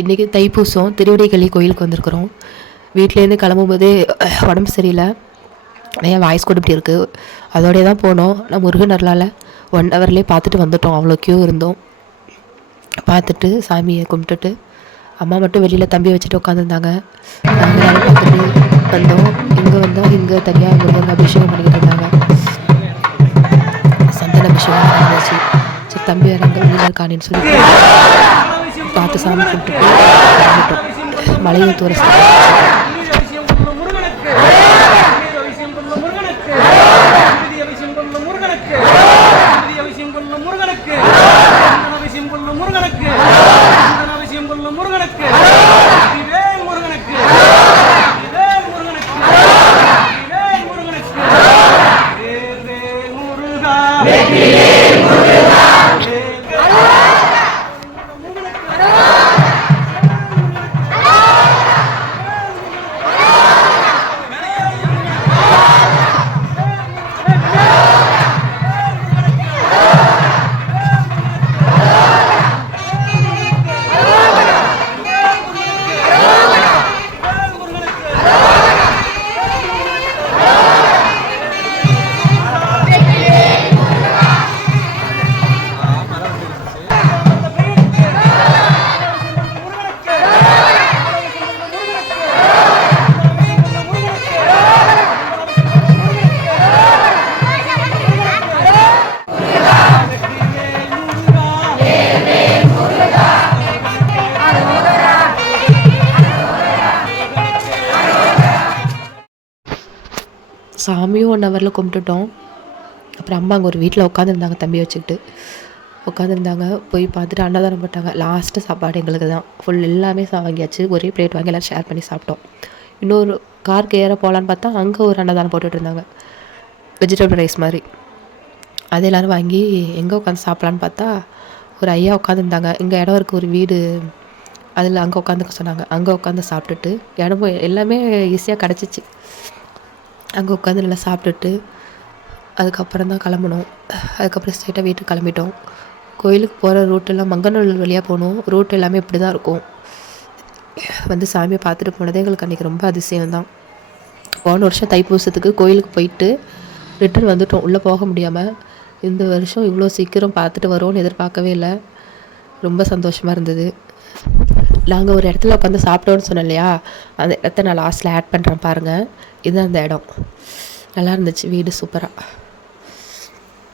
இன்றைக்கி தைப்பூசம் திருவடிகளி கோயிலுக்கு வந்திருக்கிறோம். வீட்டிலேருந்து கிளம்பும்போதே உடம்பு சரியில்லை, நிறையா வாய்ஸ் கூட இப்படி இருக்குது. அதோடய தான் போனோம். நான் முருகன் அருளால் 1 ஹவர்லேயே பார்த்துட்டு வந்துட்டோம். அவ்வளோ க்யூ இருந்தோம். பார்த்துட்டு சாமியை கும்பிட்டுட்டு அம்மா மட்டும் வெளியில் தம்பி வச்சுட்டு உட்காந்துருந்தாங்க. நாங்கள் பார்த்துட்டு வந்தோம். இங்கே வந்தால் இங்கே தனியாக முருகன் அபிஷேகம் பண்ணிக்கிட்டு இருந்தாங்க. சந்தன அபிஷேகம் இருந்துச்சு. சரி தம்பி வேறு அங்கே வெளியில் இருக்கானேன்னு சொல்லி பார்த்து சாமி கும்பிட்டுட்டு வந்துட்டோம். மலையை தூர சாமியும் 1 ஹவரில் கும்பிட்டுட்டோம். அப்புறம் அம்மா அங்கே ஒரு வீட்டில் உட்காந்துருந்தாங்க, தம்பி வச்சுக்கிட்டு உட்காந்துருந்தாங்க. போய் பார்த்துட்டு அன்னதானம் போட்டாங்க. லாஸ்ட்டு சாப்பாடு எங்களுக்கு தான். ஃபுல் எல்லாமே வாங்கியாச்சு. ஒரே பிளேட் வாங்கி எல்லோரும் ஷேர் பண்ணி சாப்பிட்டோம். இன்னொரு காருக்கு ஏற போகலான்னு பார்த்தா அங்கே ஒரு அன்னதானம் போட்டுட்டு இருந்தாங்க, வெஜிடபிள் ரைஸ் மாதிரி. அது எல்லோரும் வாங்கி எங்கே உட்காந்து சாப்பிட்லான்னு பார்த்தா ஒரு ஐயா உட்காந்துருந்தாங்க. இங்கே இடம் இருக்குது ஒரு வீடு, அதில் அங்கே உட்காந்துக்க சொன்னாங்க. அங்கே உட்காந்து சாப்பிட்டுட்டு இடமும் எல்லாமே ஈஸியாக கிடச்சிச்சு. அங்கே உட்காந்து நல்லா சாப்பிட்டுட்டு அதுக்கப்புறம் தான் கிளம்புனோம். அதுக்கப்புறம் ஸ்ட்ரெயிட்டாக வீட்டுக்கு கிளம்பிட்டோம். கோயிலுக்கு போகிற ரூட்டெல்லாம் மங்கநல்லூர் வழியாக போகணும். ரூட் எல்லாமே இப்படி தான் இருக்கும். வந்து சாமியை பார்த்துட்டு போனதே எங்களுக்கு அன்றைக்கி ரொம்ப அதிசயம்தான். போன வருஷம் தைப்பூசத்துக்கு கோயிலுக்கு போயிட்டு ரிட்டர்ன் வந்துட்டோம், உள்ளே போக முடியாமல். இந்த வருஷம் இவ்வளோ சீக்கிரம் பார்த்துட்டு வரோன்னு எதிர்பார்க்கவே இல்லை. ரொம்ப சந்தோஷமாக இருந்தது. நாங்கள் ஒரு இடத்துல உட்காந்து சாப்பிட்டோன்னு சொன்னோம் இல்லையா, அந்த இடத்த நான் லாஸ்ட்டில் ஆட் பண்ணுறேன் பாருங்கள். இதுதான் அந்த இடம். நல்லா இருந்துச்சு, வீடு சூப்பராக.